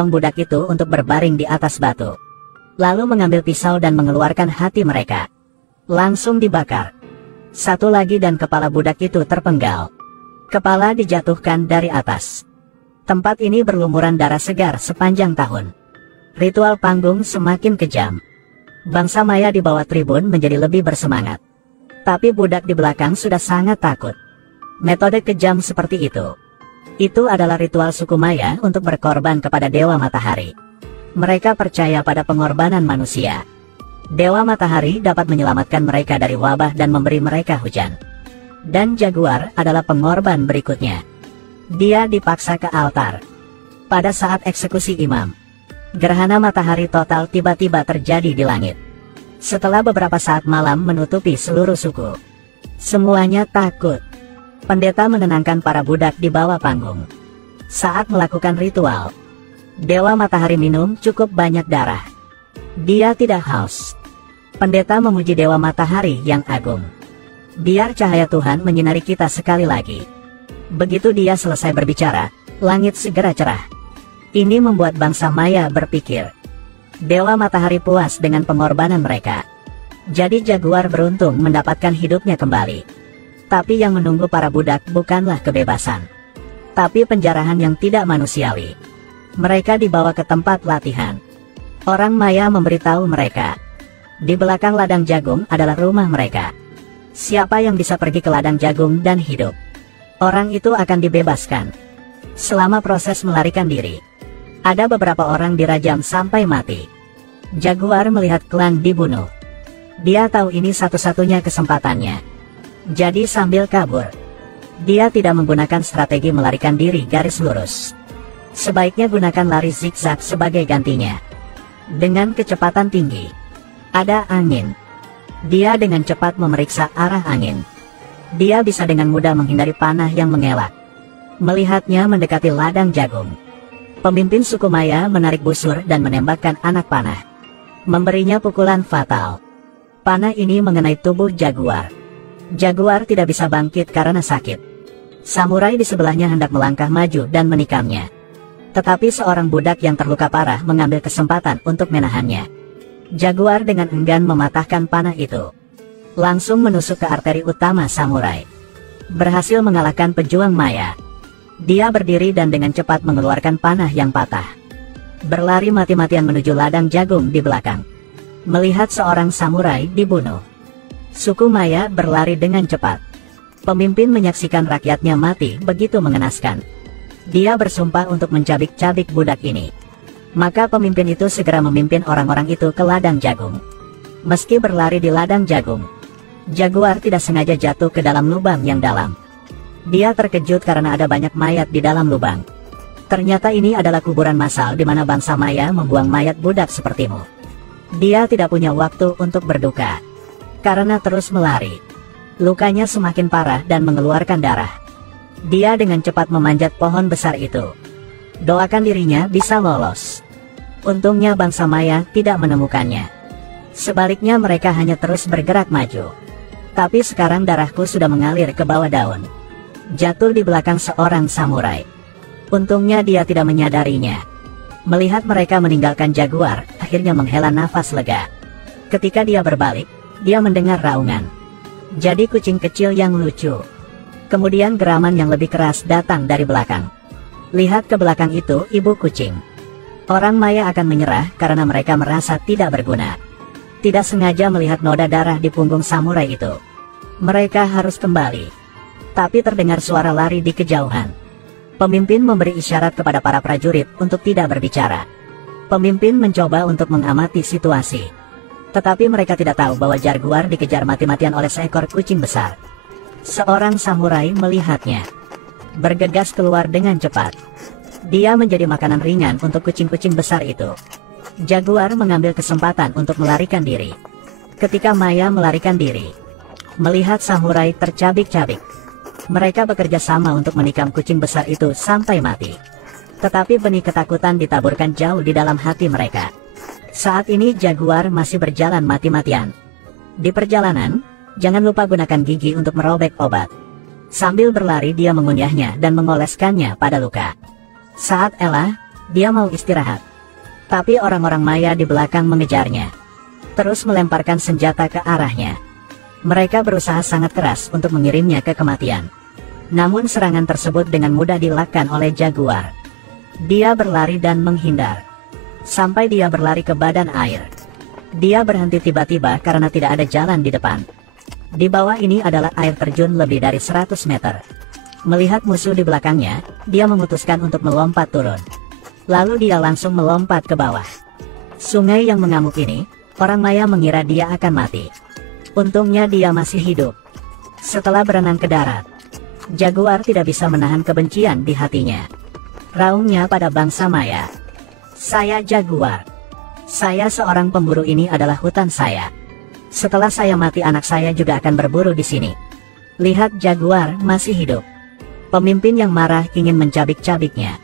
mendorong budak itu untuk berbaring di atas batu. Lalu mengambil pisau dan mengeluarkan hati mereka. Langsung dibakar. Satu lagi dan kepala budak itu terpenggal. Kepala dijatuhkan dari atas. Tempat ini berlumuran darah segar sepanjang tahun. Ritual panggung semakin kejam. Bangsa Maya di bawah tribun menjadi lebih bersemangat. Tapi budak di belakang sudah sangat takut. Metode kejam seperti itu adalah ritual suku Maya untuk berkorban kepada Dewa Matahari. Mereka percaya pada pengorbanan manusia. Dewa Matahari dapat menyelamatkan mereka dari wabah dan memberi mereka hujan. Dan Jaguar adalah pengorban berikutnya. Dia dipaksa ke altar. Pada saat eksekusi imam, gerhana matahari total tiba-tiba terjadi di langit. Setelah beberapa saat malam menutupi seluruh suku, semuanya takut. Pendeta menenangkan para budak di bawah panggung. Saat melakukan ritual, Dewa Matahari minum cukup banyak darah. Dia tidak haus. Pendeta memuji Dewa Matahari yang agung. Biar cahaya Tuhan menyinari kita sekali lagi. Begitu dia selesai berbicara, langit segera cerah. Ini membuat bangsa Maya berpikir. Dewa Matahari puas dengan pengorbanan mereka. Jadi Jaguar beruntung mendapatkan hidupnya kembali. Tapi yang menunggu para budak bukanlah kebebasan, tapi penjarahan yang tidak manusiawi. Mereka dibawa ke tempat latihan. Orang Maya memberitahu mereka, di belakang ladang jagung adalah rumah mereka. Siapa yang bisa pergi ke ladang jagung dan hidup, orang itu akan dibebaskan. Selama proses melarikan diri, ada beberapa orang dirajam sampai mati. Jaguar melihat klan dibunuh. Dia tahu ini satu-satunya kesempatannya. Jadi sambil kabur, dia tidak menggunakan strategi melarikan diri garis lurus. Sebaiknya gunakan lari zigzag sebagai gantinya. Dengan kecepatan tinggi, ada angin. Dia dengan cepat memeriksa arah angin. Dia bisa dengan mudah menghindari panah yang mengelak. Melihatnya mendekati ladang jagung, pemimpin suku Maya menarik busur dan menembakkan anak panah, memberinya pukulan fatal. Panah ini mengenai tubuh Jaguar. Jaguar tidak bisa bangkit karena sakit. Samurai di sebelahnya hendak melangkah maju dan menikamnya. Tetapi seorang budak yang terluka parah mengambil kesempatan untuk menahannya. Jaguar dengan enggan mematahkan panah itu. Langsung menusuk ke arteri utama samurai. Berhasil mengalahkan pejuang Maya. Dia berdiri dan dengan cepat mengeluarkan panah yang patah. Berlari mati-matian menuju ladang jagung di belakang. Melihat seorang samurai dibunuh, suku Maya berlari dengan cepat. Pemimpin menyaksikan rakyatnya mati begitu mengenaskan. Dia bersumpah untuk mencabik-cabik budak ini. Maka pemimpin itu segera memimpin orang-orang itu ke ladang jagung. Meski berlari di ladang jagung, Jaguar tidak sengaja jatuh ke dalam lubang yang dalam. Dia terkejut karena ada banyak mayat di dalam lubang. Ternyata ini adalah kuburan massal di mana bangsa Maya membuang mayat budak sepertimu. Dia tidak punya waktu untuk berduka. Karena terus melari, lukanya semakin parah dan mengeluarkan darah. Dia dengan cepat memanjat pohon besar itu. Doakan dirinya bisa lolos. Untungnya bangsa Maya tidak menemukannya. Sebaliknya mereka hanya terus bergerak maju. Tapi sekarang darahku sudah mengalir ke bawah daun. Jatuh di belakang seorang samurai. Untungnya dia tidak menyadarinya. Melihat mereka meninggalkan Jaguar, akhirnya menghela nafas lega. Ketika dia berbalik, dia mendengar raungan. Jadi kucing kecil yang lucu. Kemudian geraman yang lebih keras datang dari belakang. Lihat ke belakang itu, ibu kucing. Orang Maya akan menyerah karena mereka merasa tidak berguna. Tidak sengaja melihat noda darah di punggung samurai itu. Mereka harus kembali. Tapi terdengar suara lari di kejauhan. Pemimpin memberi isyarat kepada para prajurit untuk tidak berbicara. Pemimpin mencoba untuk mengamati situasi. Tetapi mereka tidak tahu bahwa Jaguar dikejar mati-matian oleh seekor kucing besar. Seorang samurai melihatnya, bergegas keluar dengan cepat. Dia menjadi makanan ringan untuk kucing-kucing besar itu. Jaguar mengambil kesempatan untuk melarikan diri. Ketika Maya melarikan diri, melihat samurai tercabik-cabik, mereka bekerja sama untuk menikam kucing besar itu sampai mati. Tetapi benih ketakutan ditaburkan jauh di dalam hati mereka. Saat ini Jaguar masih berjalan mati-matian. Di perjalanan, jangan lupa gunakan gigi untuk merobek obat. Sambil berlari dia mengunyahnya dan mengoleskannya pada luka. Saat Ella, Dia mau istirahat. Tapi orang-orang Maya di belakang mengejarnya, terus melemparkan senjata ke arahnya. Mereka berusaha sangat keras untuk mengirimnya ke kematian. Namun serangan tersebut dengan mudah dielakkan oleh Jaguar. Dia berlari dan menghindar. Sampai dia berlari ke badan air. Dia berhenti tiba-tiba karena tidak ada jalan di depan. Di bawah ini adalah air terjun lebih dari 100 meter. Melihat musuh di belakangnya, dia memutuskan untuk melompat turun. Lalu dia langsung melompat ke bawah. Sungai yang mengamuk ini, orang Maya mengira dia akan mati. Untungnya dia masih hidup. Setelah berenang ke darat, Jaguar tidak bisa menahan kebencian di hatinya. Raungnya pada bangsa Maya. Saya Jaguar. Saya seorang pemburu, ini adalah hutan saya. Setelah saya mati, anak saya juga akan berburu di sini. Lihat, Jaguar masih hidup. Pemimpin yang marah ingin mencabik-cabiknya.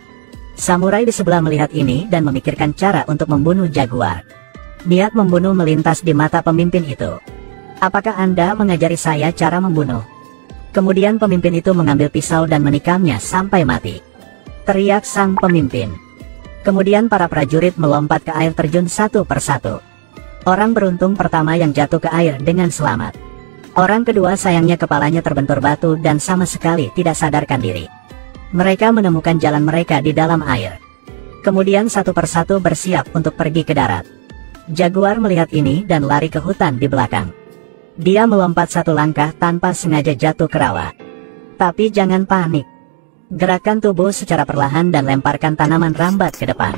Samurai di sebelah melihat ini dan memikirkan cara untuk membunuh Jaguar. Niat membunuh melintas di mata pemimpin itu. Apakah Anda mengajari saya cara membunuh? Kemudian pemimpin itu mengambil pisau dan menikamnya sampai mati. Teriak sang pemimpin. Kemudian para prajurit melompat ke air terjun satu persatu. Orang beruntung pertama yang jatuh ke air dengan selamat. Orang kedua sayangnya kepalanya terbentur batu dan sama sekali tidak sadarkan diri. Mereka menemukan jalan mereka di dalam air. Kemudian satu persatu bersiap untuk pergi ke darat. Jaguar melihat ini dan lari ke hutan di belakang. Dia melompat satu langkah tanpa sengaja jatuh ke rawa. Tapi jangan panik. Gerakan tubuh secara perlahan dan lemparkan tanaman rambat ke depan.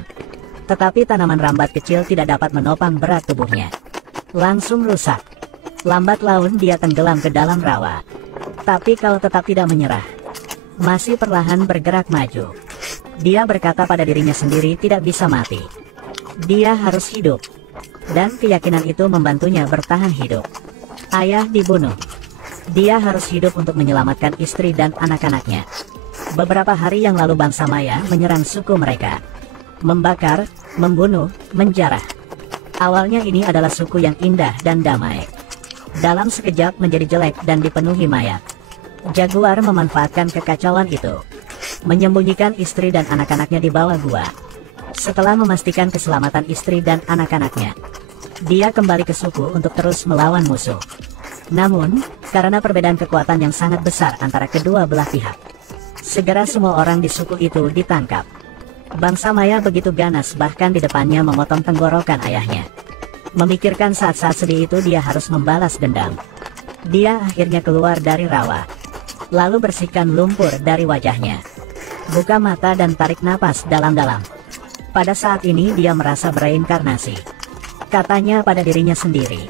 Tetapi tanaman rambat kecil tidak dapat menopang berat tubuhnya. Langsung rusak. Lambat laun dia tenggelam ke dalam rawa. Tapi kau tetap tidak menyerah. Masih perlahan bergerak maju. Dia berkata pada dirinya sendiri tidak bisa mati. Dia harus hidup. Dan keyakinan itu membantunya bertahan hidup. Ayah dibunuh. Dia harus hidup untuk menyelamatkan istri dan anak-anaknya. Beberapa hari yang lalu bangsa Maya menyerang suku mereka. Membakar, membunuh, menjarah. Awalnya ini adalah suku yang indah dan damai. Dalam sekejap menjadi jelek dan dipenuhi mayat. Jaguar memanfaatkan kekacauan itu. Menyembunyikan istri dan anak-anaknya di bawah gua. Setelah memastikan keselamatan istri dan anak-anaknya, dia kembali ke suku untuk terus melawan musuh. Namun, karena perbedaan kekuatan yang sangat besar antara kedua belah pihak, segera semua orang di suku itu ditangkap. Bangsa Maya begitu ganas, bahkan di depannya memotong tenggorokan ayahnya. Memikirkan saat-saat sedih itu, dia harus membalas dendam. Dia akhirnya keluar dari rawa. Lalu bersihkan lumpur dari wajahnya. Buka mata dan tarik napas dalam-dalam. Pada saat ini dia merasa bereinkarnasi. Katanya pada dirinya sendiri,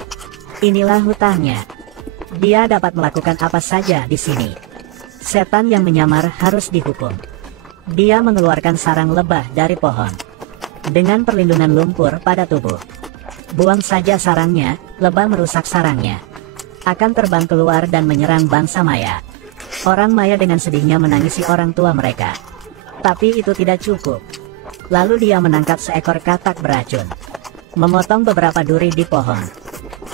inilah hutannya. Dia dapat melakukan apa saja di sini. Setan yang menyamar harus dihukum. Dia mengeluarkan sarang lebah dari pohon. Dengan perlindungan lumpur pada tubuh. Buang saja sarangnya, lebah merusak sarangnya. Akan terbang keluar dan menyerang bangsa Maya. Orang Maya dengan sedihnya menangisi orang tua mereka. Tapi itu tidak cukup. Lalu dia menangkap seekor katak beracun. Memotong beberapa duri di pohon.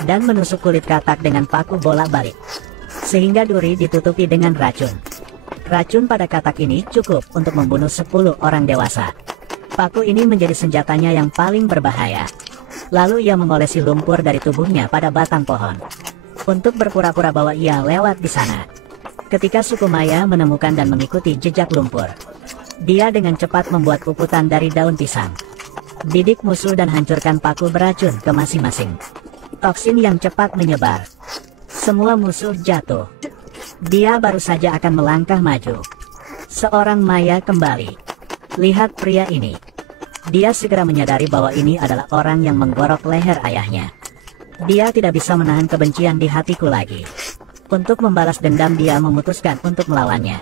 Dan menusuk kulit katak dengan paku bolak-balik. Sehingga duri ditutupi dengan racun. Racun pada katak ini cukup untuk membunuh 10 orang dewasa. Paku ini menjadi senjatanya yang paling berbahaya. Lalu ia mengolesi lumpur dari tubuhnya pada batang pohon. Untuk berpura-pura bahwa ia lewat di sana. Ketika suku Maya menemukan dan mengikuti jejak lumpur, dia dengan cepat membuat puputan dari daun pisang. Bidik musuh dan hancurkan paku beracun ke masing-masing. Toksin yang cepat menyebar. Semua musuh jatuh. Dia baru saja akan melangkah maju. Seorang Maya kembali. Lihat pria ini. Dia segera menyadari bahwa ini adalah orang yang menggorok leher ayahnya. Dia tidak bisa menahan kebencian di hatiku lagi. Untuk membalas dendam dia memutuskan untuk melawannya.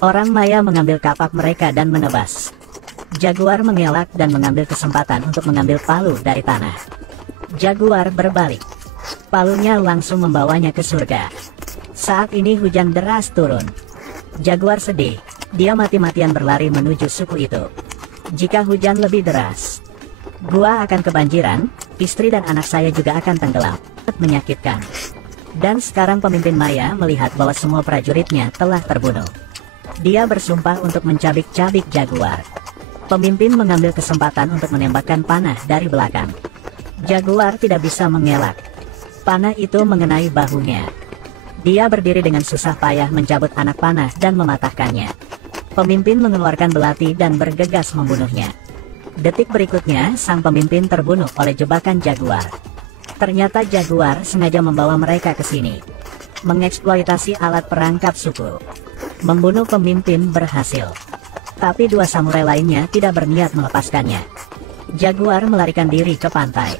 Orang Maya mengambil kapak mereka dan menebas. Jaguar mengelak dan mengambil kesempatan untuk mengambil palu dari tanah. Jaguar berbalik. Palunya langsung membawanya ke surga. Saat ini hujan deras turun. Jaguar sedih. Dia mati-matian berlari menuju suku itu. Jika hujan lebih deras, gua akan kebanjiran, istri dan anak saya juga akan tenggelam. Menyakitkan. Dan sekarang pemimpin Maya melihat bahwa semua prajuritnya telah terbunuh. Dia bersumpah untuk mencabik-cabik Jaguar. Pemimpin mengambil kesempatan untuk menembakkan panah dari belakang. Jaguar tidak bisa mengelak. Panah itu mengenai bahunya. Dia berdiri dengan susah payah mencabut anak panah dan mematahkannya. Pemimpin mengeluarkan belati dan bergegas membunuhnya. Detik berikutnya, sang pemimpin terbunuh oleh jebakan Jaguar. Ternyata Jaguar sengaja membawa mereka ke sini. Mengeksploitasi alat perangkap suku. Membunuh pemimpin berhasil. Tapi dua samurai lainnya tidak berniat melepaskannya. Jaguar melarikan diri ke pantai.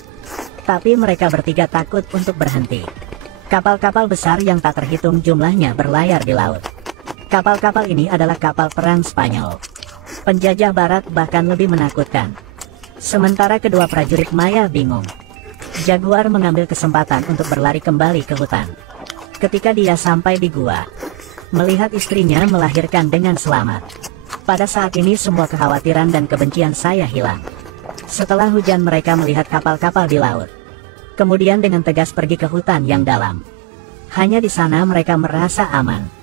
Tapi mereka bertiga takut untuk berhenti. Kapal-kapal besar yang tak terhitung jumlahnya berlayar di laut. Kapal-kapal ini adalah kapal perang Spanyol. Penjajah barat bahkan lebih menakutkan. Sementara kedua prajurit Maya bingung. Jaguar mengambil kesempatan untuk berlari kembali ke hutan. Ketika dia sampai di gua, melihat istrinya melahirkan dengan selamat. Pada saat ini semua kekhawatiran dan kebencian saya hilang. Setelah hujan mereka melihat kapal-kapal di laut. Kemudian dengan tegas pergi ke hutan yang dalam. Hanya di sana mereka merasa aman.